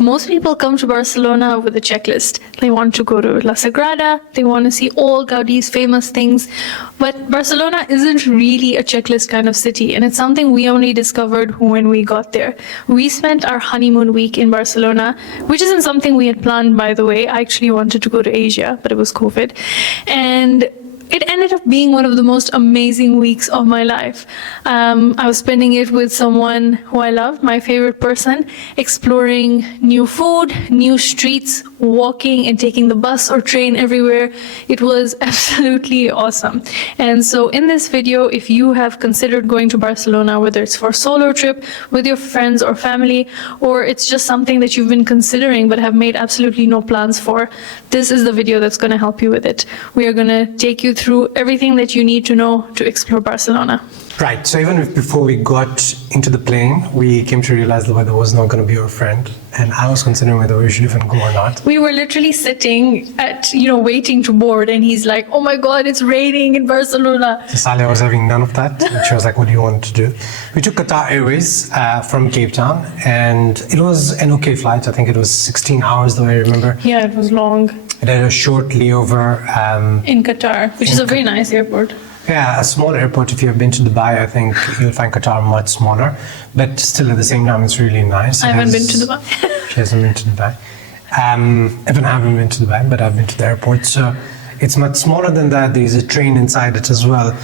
Most people come to Barcelona with a checklist. They want to go to La Sagrada, they want to see all Gaudi's famous things. But Barcelona isn't really a checklist kind of city, and it's something we only discovered when we got there. We spent our honeymoon week in Barcelona, which isn't something we had planned, by the way. I actually wanted to go to Asia, but it was COVID. And it ended up being one of the most amazing weeks of my life. I was spending it with someone who I love, my favorite person, exploring new food, new streets, walking and taking the bus or train everywhere. It was absolutely awesome. And so in this video, if you have considered going to Barcelona, whether it's for a solo trip with your friends or family, or it's just something that you've been considering but have made absolutely no plans for, this is the video that's going to help you with it. We are going to take you through everything that you need to know to explore Barcelona. Right, so even if before we got into the plane, we came to realize the weather was not going to be our friend. And I was considering whether we should even go or not. We were literally sitting at, waiting to board, and he's like, oh my God, it's raining in Barcelona. So Saleh was having none of that. And she was like, what do you want to do? We took Qatar Airways from Cape Town, and it was an okay flight. I think it was 16 hours, though I remember. Yeah, it was long. It had a short layover. In Qatar, which is a very nice airport. Yeah, a small airport. If you've been to Dubai, I think you'll find Qatar much smaller, but still at the same time, it's really nice. I haven't been to Dubai. She hasn't been to Dubai. Even I haven't been to Dubai, but I've been to the airport. So it's much smaller than that. There's a train inside it as well.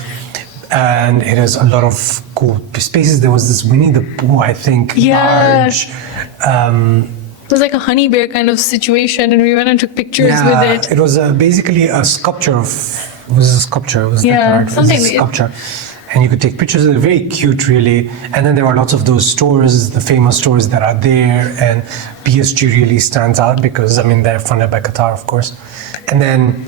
And it has a lot of cool spaces. There was this Winnie the Pooh, I think, large. It was like a honey bear kind of situation, and we went and took pictures with it. It was basically a sculpture of. It was a sculpture. It was something. It was a sculpture, and you could take pictures. It was very cute, really. And then there were lots of those stores, the famous stores that are there, and PSG really stands out because they're funded by Qatar, of course. And then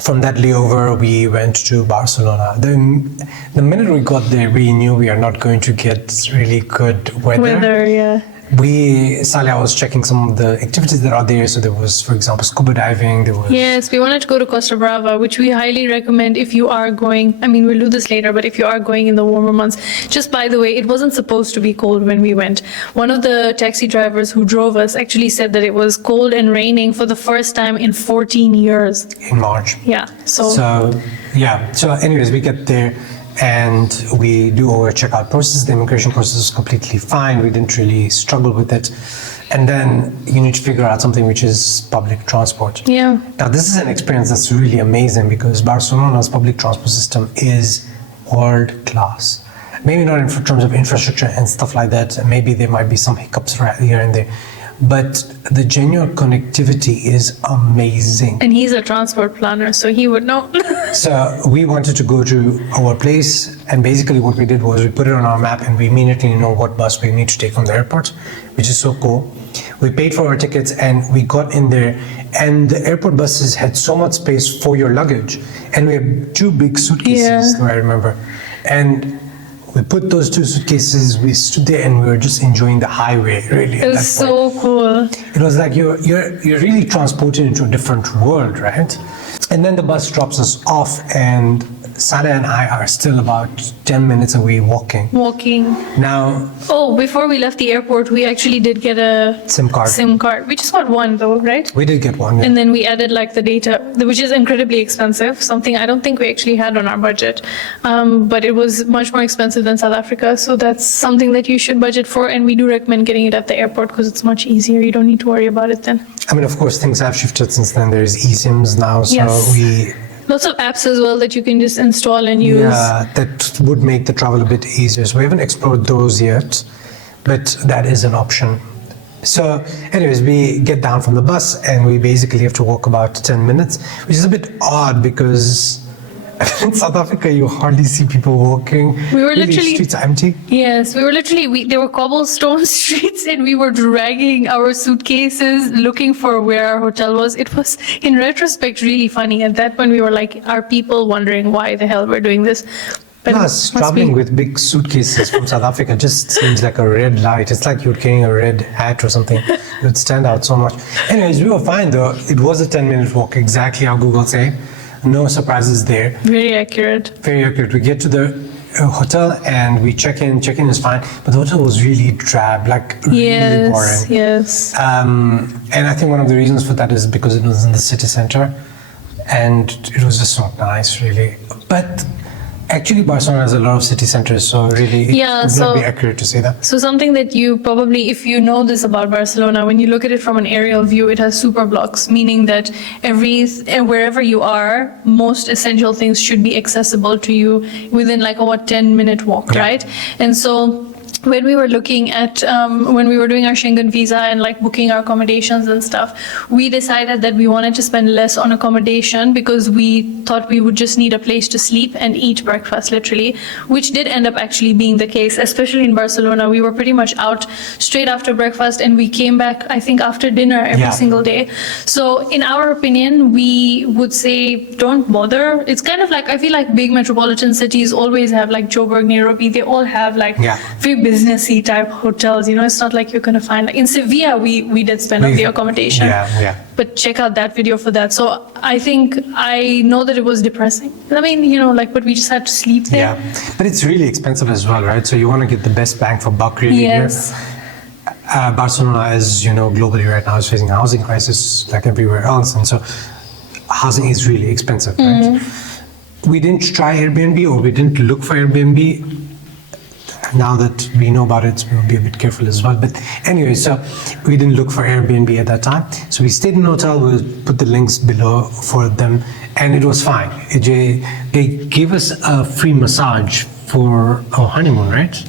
from that layover, we went to Barcelona. Then the minute we got there, we knew we are not going to get really good weather. Saleh was checking some of the activities that are there. So there was, for example, scuba diving. Yes, we wanted to go to Costa Brava, which we highly recommend if you are going. We'll do this later, but if you are going in the warmer months. Just by the way, it wasn't supposed to be cold when we went. One of the taxi drivers who drove us actually said that it was cold and raining for the first time in 14 years. In March. Yeah. So anyways, we get there. And we do our checkout process. The immigration process was completely fine. We didn't really struggle with it. And then you need to figure out something which is public transport. Yeah. Now, this is an experience that's really amazing because Barcelona's public transport system is world class. Maybe not in terms of infrastructure and stuff like that. Maybe there might be some hiccups right here and there. But the genuine connectivity is amazing. And he's a transport planner, so he would know. So we wanted to go to our place, and basically what we did was we put it on our map and we immediately know what bus we need to take from the airport, which is so cool. We paid for our tickets and we got in there, and the airport buses had so much space for your luggage. And we had 2 big suitcases, I remember. And we put those 2 suitcases, we stood there and we were just enjoying the highway, really. It was so cool. It was like you're really transported into a different world, right? And then the bus drops us off, and Saleh and I are still about 10 minutes away walking. Now... Oh, before we left the airport, we actually did get a SIM card. We just got one though, right? We did get one, yeah. And then we added the data, which is incredibly expensive, something I don't think we actually had on our budget. But it was much more expensive than South Africa, so that's something that you should budget for, and we do recommend getting it at the airport because it's much easier. You don't need to worry about it then. Of course, things have shifted since then. There's eSIMs now, so lots of apps as well that you can just install and use. Yeah, that would make the travel a bit easier. So we haven't explored those yet, but that is an option. So anyways, we get down from the bus and we basically have to walk about 10 minutes, which is a bit odd because in South Africa, you hardly see people walking. We were literally... streets are empty. Yes, we were literally... there were cobblestone streets and we were dragging our suitcases, looking for where our hotel was. It was, in retrospect, really funny. At that point, we were like, are people wondering why the hell we're doing this? But plus, traveling with big suitcases from South Africa just seems like a red light. It's like you're carrying a red hat or something. It would stand out so much. Anyways, we were fine though. It was a 10-minute walk, exactly how Google said. No surprises there. Very accurate. Very accurate. We get to the hotel and we check in. Check in is fine, but the hotel was really drab, like really boring. Yes. And I think one of the reasons for that is because it was in the city center, and it was just not nice, really. But actually, Barcelona has a lot of city centers, so really it would not be accurate to say that. So something that you probably, if you know this about Barcelona, when you look at it from an aerial view, it has super blocks, meaning that wherever you are, most essential things should be accessible to you within like a 10-minute walk, right? And so when we were looking at, when we were doing our Schengen visa and like booking our accommodations and stuff, we decided that we wanted to spend less on accommodation because we thought we would just need a place to sleep and eat breakfast, literally, which did end up actually being the case, especially in Barcelona. We were pretty much out straight after breakfast and we came back, I think, after dinner every single day. So in our opinion, we would say don't bother. It's kind of like, I feel like big metropolitan cities always have like Joburg, Nairobi, they all have like very businessy type hotels, you know. It's not like you're gonna find, like in Sevilla we did spend on the accommodation, but check out that video for that. So I know that it was depressing, I mean, you know, like, but we just had to sleep there. But it's really expensive as well, right? So you want to get the best bang for buck, really. Yes. Here. Barcelona, as you know, globally right now is facing a housing crisis like everywhere else, and so housing is really expensive, right? We didn't try Airbnb, or we didn't look for Airbnb. Now that we know about it, we'll be a bit careful as well. But anyway, so we didn't look for Airbnb at that time. So we stayed in a hotel. We'll put the links below for them. And it was fine. They gave us a free massage for our honeymoon, right?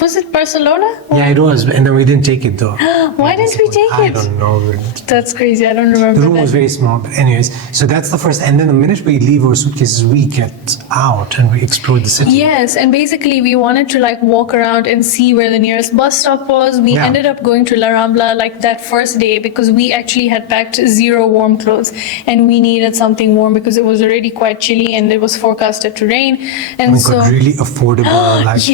Was it Barcelona? Yeah, it was. And then we didn't take it though. Why didn't we take it? I don't know. That's crazy. I don't remember. The room was very small. But anyways, so that's the first. And then the minute we leave our suitcases, we get out and we explore the city. Yes, and basically we wanted to like walk around and see where the nearest bus stop was. We ended up going to La Rambla like that first day because we actually had packed 0 warm clothes and we needed something warm because it was already quite chilly and it was forecasted to rain. And we got really affordable. Like,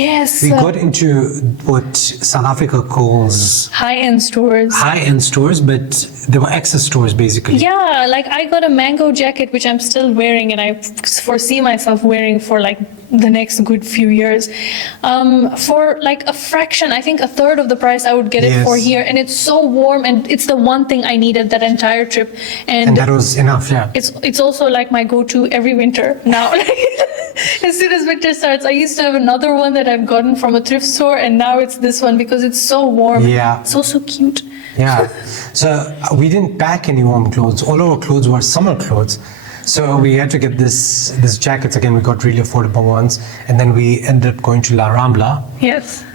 we got into what South Africa calls high-end stores, but they were access stores basically. Yeah, like I got a mango jacket which I'm still wearing and I foresee myself wearing for like the next good few years, for like a fraction, I think a third of the price I would get it for here, and it's so warm and it's the one thing I needed that entire trip, and that was enough. It's also like my go-to every winter now. As soon as winter starts, I used to have another one that I've gotten from a thrift store, and now it's this one because it's so warm. So cute. So we didn't pack any warm clothes. All our clothes were summer clothes. So we had to get this jackets again. We got really affordable ones, and then we ended up going to La Rambla.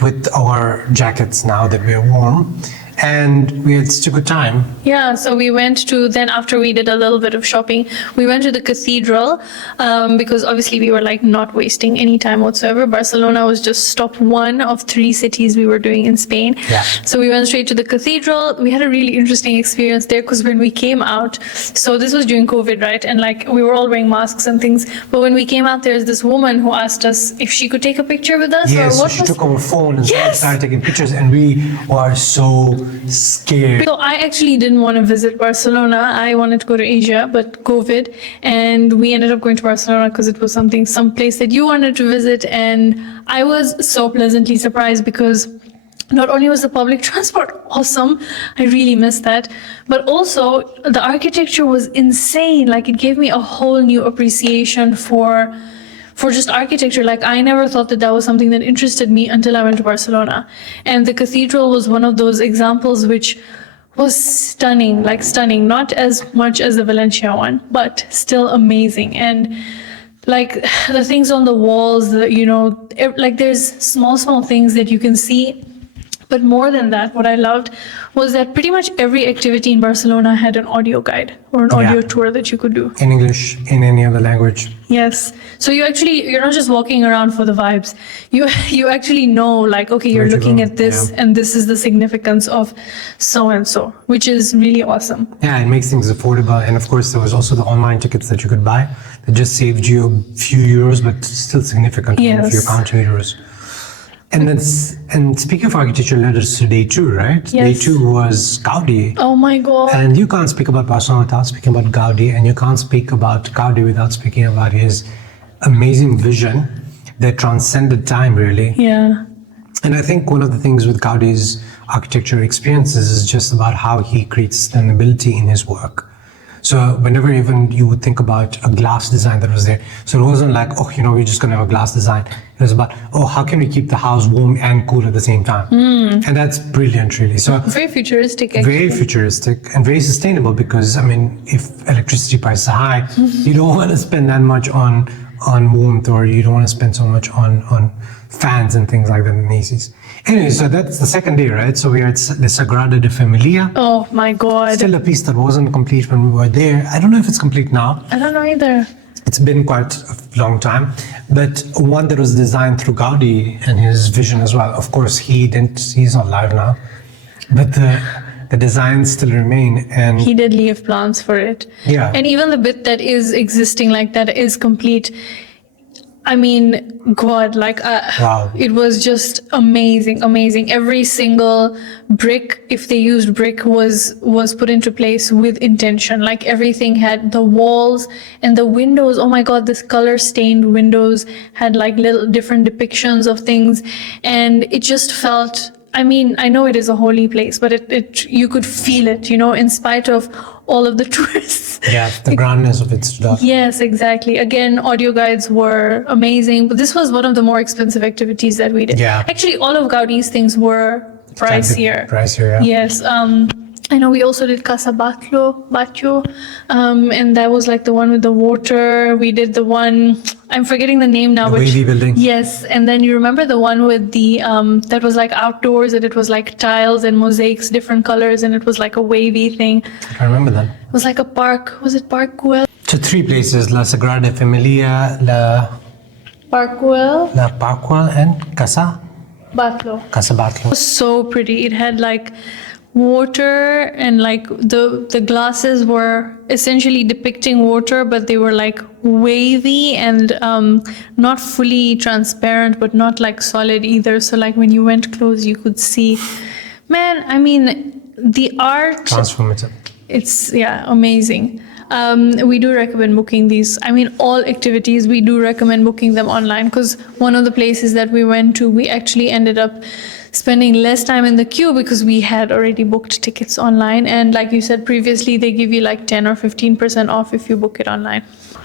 With our jackets now that we are warm. And we had such a good time. Yeah, so we went to, then after we did a little bit of shopping, we went to the cathedral, because obviously we were like not wasting any time whatsoever. Barcelona was just stop 1 of 3 cities we were doing in Spain. So we went straight to the cathedral. We had a really interesting experience there because when we came out, so this was during COVID, right? And like we were all wearing masks and things. But when we came out, there's this woman who asked us if she could take a picture with us. Yes, so she took our phone and started taking pictures, and we were so scared. So I actually didn't want to visit Barcelona. I wanted to go to Asia, but COVID, and we ended up going to Barcelona because it was some place that you wanted to visit, and I was so pleasantly surprised because not only was the public transport awesome, I really missed that, but also the architecture was insane. Like it gave me a whole new appreciation for just architecture. Like I never thought that was something that interested me until I went to Barcelona. And the cathedral was one of those examples which was stunning, not as much as the Valencia one, but still amazing. And like the things on the walls, like there's small things that you can see. But more than that, what I loved was that pretty much every activity in Barcelona had an audio guide or an audio tour that you could do. In English, in any other language. Yes. So you're not just walking around for the vibes. You actually know, like, okay, you're looking at this and this is the significance of so and so, which is really awesome. Yeah, it makes things affordable. And of course, there was also the online tickets that you could buy that just saved you a few euros, but still significant if you're counting euros. And speaking of architecture, led us to day 2, right? Yes. Day 2 was Gaudi. Oh my God. And you can't speak about Barcelona without speaking about Gaudi, and you can't speak about Gaudi without speaking about his amazing vision they transcended time really. Yeah. And I think one of the things with Gaudi's architecture experiences is just about how he creates sustainability in his work. So whenever even you would think about a glass design that was there, so it wasn't like, oh, we're just going to have a glass design. It was about, oh, how can we keep the house warm and cool at the same time? And that's brilliant, really. So Very futuristic, actually. very futuristic and very sustainable because, if electricity prices are high, you don't want to spend that much on warmth, or you don't want to spend so much on fans and things like that in ACs. Anyway, so that's the second day, right? So we are at the Sagrada de Familia. Oh my God. Still a piece that wasn't complete when we were there. I don't know if it's complete now. I don't know either. It's been quite a long time, but one that was designed through Gaudi and his vision as well. Of course, he's not alive now, but the designs still remain. And He did leave plans for it. Yeah. And even the bit that is existing like that is complete. God, Wow. it was just amazing. Every single brick, if they used brick, was put into place with intention. Like everything had the walls and the windows. Oh my God, this color stained windows had like little different depictions of things. And it just felt, I know it is a holy place, but it you could feel it, in spite of all of the tourists. yeah, the grandness of it stood out. Yes, exactly. Again, audio guides were amazing, but this was one of the more expensive activities that we did. Yeah. Actually, all of Gaudi's things were pricier. Pricier, yeah. Yes. I know we also did Casa Batlló, and that was like the one with the water. We did the one, I'm forgetting the name now. The wavy building. Yes, and then you remember the one with the, that was like outdoors, and it was like tiles and mosaics, different colors, and it was like a wavy thing. I remember that. It was like a park. Was it Park Güell? So 3 places, La Sagrada Familia, Park Güell, La Parkwell, and Casa Batlló. Batlló. It was so pretty. It had like water, and like the glasses were essentially depicting water, but they were like wavy and not fully transparent, but not like solid either. So like when you went close, you could see. Man, the art. Transformative. It's amazing. We do recommend booking these. All activities, we do recommend booking them online, because one of the places that we went to, we actually ended up spending less time in the queue because we had already booked tickets online. And like you said previously, they give you like 10 or 15% off if you book it online.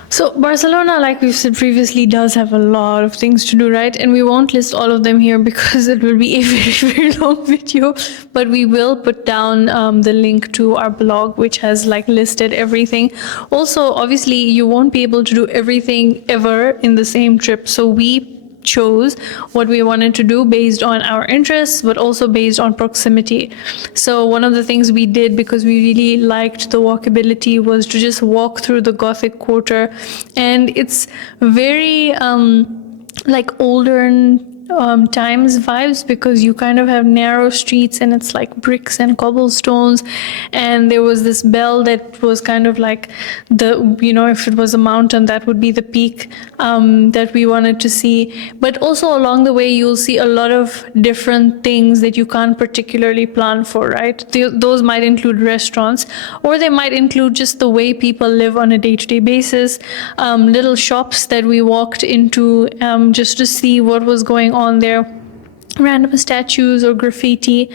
So Barcelona, like we've said previously, does have a lot of things to do, right? And we won't list all of them here because it will be a very, very long video, but we will put down the link to our blog, which has like listed everything. Also, obviously, you won't be able to do everything ever in the same trip. So we chose what we wanted to do based on our interests, but also based on proximity. So one of the things we did, because we really liked the walkability, was to just walk through the Gothic Quarter. And it's very like older times vibes, because you kind of have narrow streets and it's like bricks and cobblestones. And there was this bell that was kind of like if it was a mountain, that would be the peak that we wanted to see. But also along the way, you'll see a lot of different things that you can't particularly plan for, right? Those might include restaurants, or they might include just the way people live on a day-to-day basis. Little shops that we walked into just to see what was going on there, random statues or graffiti.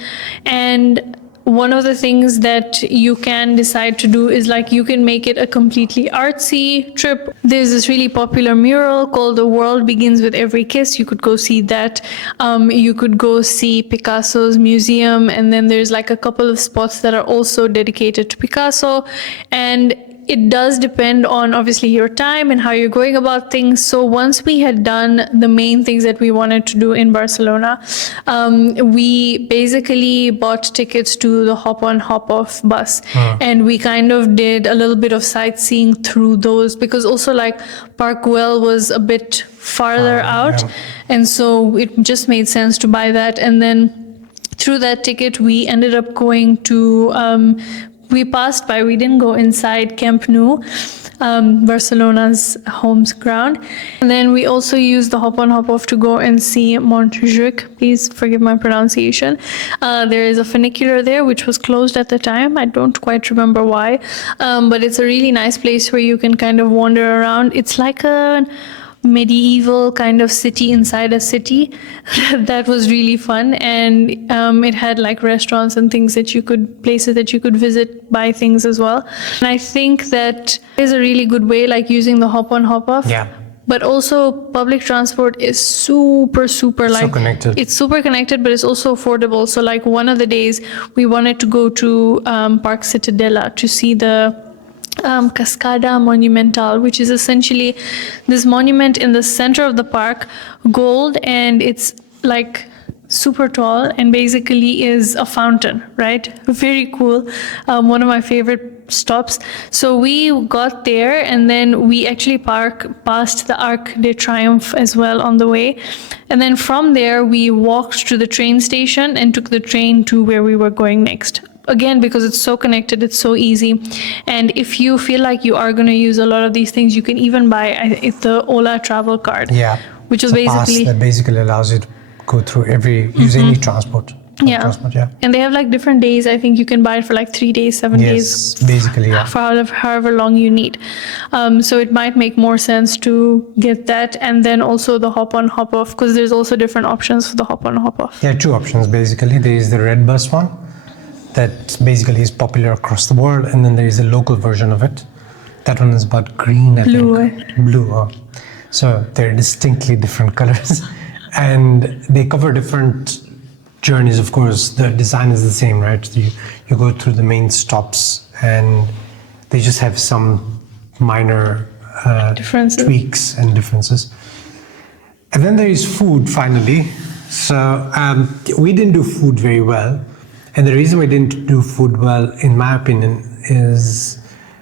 And one of the things that you can decide to do is like you can make it a completely artsy trip. There's this really popular mural called "The World Begins with Every Kiss." You could go see that. You could go see Picasso's museum, and then there's like a couple of spots that are also dedicated to Picasso. And it does depend on obviously your time and how you're going about things. So once we had done the main things that we wanted to do in Barcelona, we basically bought tickets to the hop-on, hop-off bus. And we kind of did a little bit of sightseeing through those, because also like Park Güell was a bit farther out. Yeah. And so it just made sense to buy that. And then through that ticket, we ended up going to we passed by, we didn't go inside Camp Nou, Barcelona's home ground. And then we also used the hop-on, hop-off to go and see Montjuic. Please forgive my pronunciation. There is a funicular there, which was closed at the time. I don't quite remember why. But it's a really nice place where you can kind of wander around. It's like a medieval kind of city inside a city. That was really fun, and it had like restaurants and things that places that you could visit, buy things as well. And I think that is a really good way, like using the hop on hop off. Yeah. But also public transport is super like connected. it's super connected, but it's also affordable. So like one of the days we wanted to go to Park Citadella to see the Cascada Monumental, which is essentially this monument in the center of the park, gold, and it's like super tall and basically is a fountain, right? Very cool. One of my favorite stops. So we got there, and then we actually past the Arc de Triomphe as well on the way. And then from there, we walked to the train station and took the train to where we were going next. Again, because it's so connected, it's so easy. And if you feel like you are going to use a lot of these things, you can even buy the Hola Travel Card. Yeah. Which is it's a pass basically... that basically allows you to go through use any transport. Yeah. Transport, yeah. And they have like different days. I think you can buy it for like 3 days, 7 days. Yes, basically, yeah. For however long you need. So it might make more sense to get that, and then also the hop on hop off, because there's also different options for the hop on hop off. Yeah, 2 options basically. There is the red bus one that basically is popular across the world, and then there is a local version of it. That one is about green, I think. Blue. Oh. So they're distinctly different colors, and they cover different journeys. Of course, the design is the same, right? You go through the main stops, and they just have some minor tweaks and differences. And then there is food, finally. So we didn't do food very well. And the reason we didn't do food well, in my opinion, is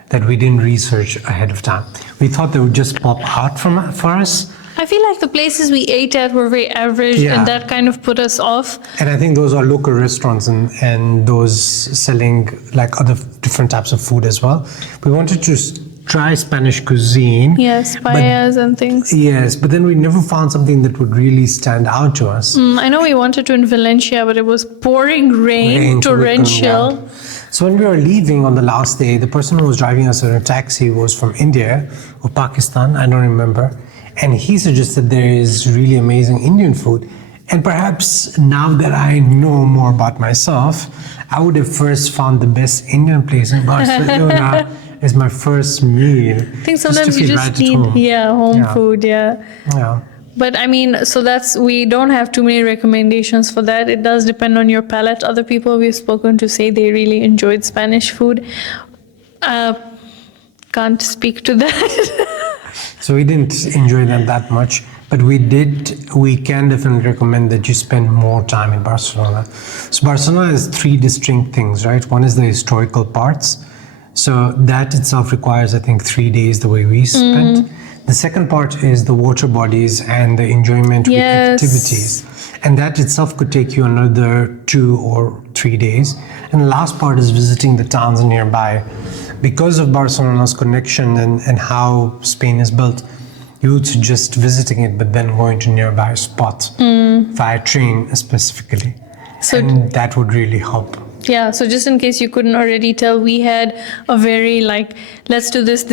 that we didn't research ahead of time. We thought they would just pop out for us. I feel like the places we ate at were very average, and that kind of put us off. And I think those are local restaurants and those selling like other different types of food as well. We wanted to try Spanish cuisine. Yes, paellas and things. Yes, but then we never found something that would really stand out to us. I know we wanted to in Valencia, but it was pouring rain torrential. Yeah. So when we were leaving on the last day, the person who was driving us in a taxi was from India or Pakistan, I don't remember. And he suggested there is really amazing Indian food. And perhaps now that I know more about myself, I would have first found the best Indian place in Barcelona as my first meal. I think sometimes you just need home food, Yeah. But I mean, so we don't have too many recommendations for that. It does depend on your palate. Other people we've spoken to say they really enjoyed Spanish food. Can't speak to that. So we didn't enjoy them that much, but we can definitely recommend that you spend more time in Barcelona. So Barcelona has 3 distinct things, right? One is the historical parts. So that itself requires, I think, 3 days the way we spent. The second part is the water bodies and the enjoyment with activities. And that itself could take you another 2 or 3 days. And the last part is visiting the towns nearby. Because of Barcelona's connection and how Spain is built, you would suggest visiting it, but then going to nearby spots via train specifically. And that would really help. Yeah, so just in case you couldn't already tell, we had a very let's do this,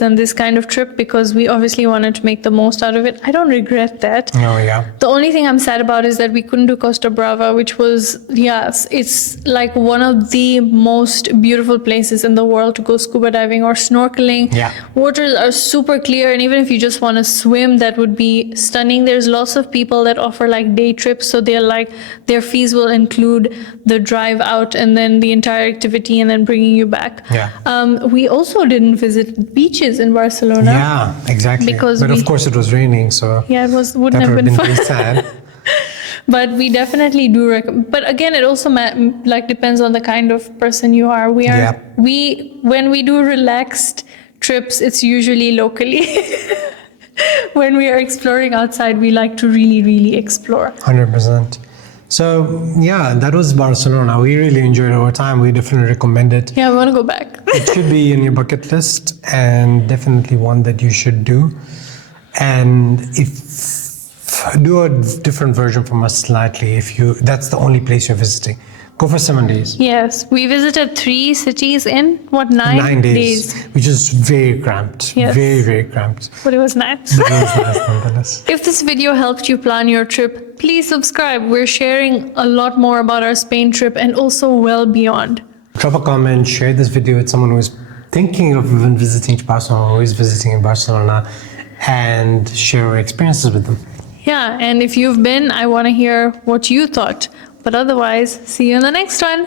and this kind of trip, because we obviously wanted to make the most out of it. I don't regret that. Oh, yeah. The only thing I'm sad about is that we couldn't do Costa Brava, which was, it's like one of the most beautiful places in the world to go scuba diving or snorkeling. Yeah. Waters are super clear, and even if you just want to swim, that would be stunning. There's lots of people that offer day trips, so their fees will include the drive out and then the entire activity and then bringing you back. Yeah. We also didn't visit beaches in Barcelona. Yeah, exactly. But of course it was raining, so it wouldn't have been fun. Very sad. But we definitely do recommend. But again, it also depends on the kind of person you are. When we do relaxed trips, it's usually locally. When we are exploring outside, we like to really, really explore. 100%. So that was Barcelona. We really enjoyed our time. We definitely recommend it. Yeah, we want to go back. It should be in your bucket list, and definitely one that you should do. And if do a different version from us slightly. If that's the only place you're visiting, go for 7 days. Yes, we visited 3 cities in what, 9 days, which is very cramped. Yes. Very, very cramped. But it was nice. But it was nice nonetheless. If this video helped you plan your trip, please subscribe. We're sharing a lot more about our Spain trip and also well beyond. Drop a comment, share this video with someone who is thinking of even visiting to Barcelona, who is visiting in Barcelona, and share our experiences with them. Yeah, and if you've been, I want to hear what you thought. But otherwise, see you in the next one.